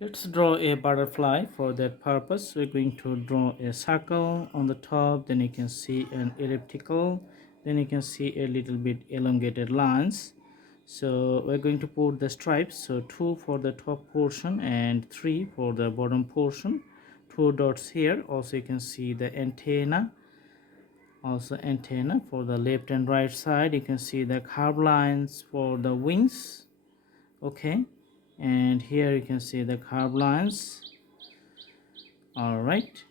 Let's draw a butterfly. For that purpose, we're going to draw a circle on the top, then you can see an elliptical, then you can see a little bit elongated lines. So we're going to put the stripes, so 2 for the top portion and 3 for the bottom portion. 2 dots here. Also you can see the antenna, also antenna for the left and right side. You can see the curved lines for the wings. Okay, and here you can see the curved lines. All right,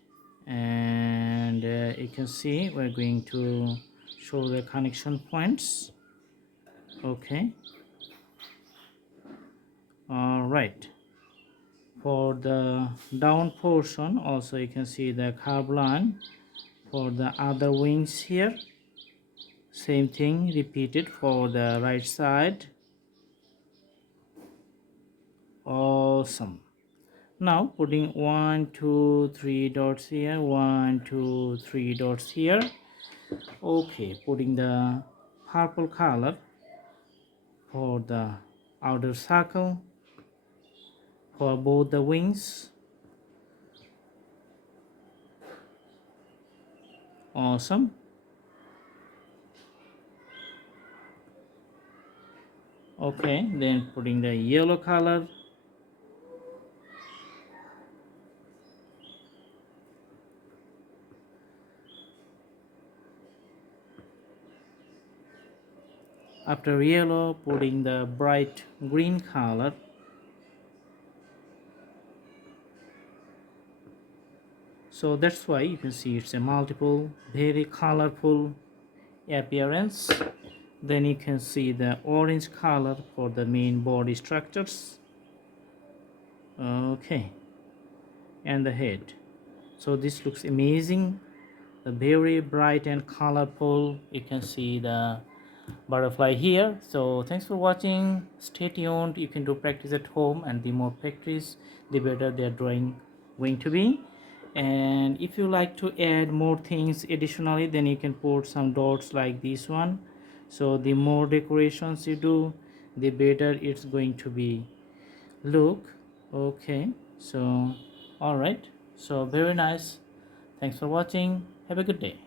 and you can see we're going to show the connection points. Okay, all right, for the down portion also you can see the curved line for the other wings here. Same thing repeated for the right side. Awesome. Now putting 1 2 3 dots here, 1 2 3 dots here. Okay, putting the purple color for the outer circle for both the wings. Awesome. Okay, then putting the yellow color. After yellow, putting the bright green color. So that's why you can see it's a multiple, very colorful appearance. Then you can see the orange color for the main body structures. Okay, and the head. So this looks amazing, the very bright and colorful. You can see the butterfly here. So thanks for watching, stay tuned. You can do practice at home, and the more practice the better their drawing going to be. And if you like to add more things additionally, then you can put some dots like this one. So the more decorations you do, the better it's going to be look. Okay, so all right, so very nice. Thanks for watching, have a good day.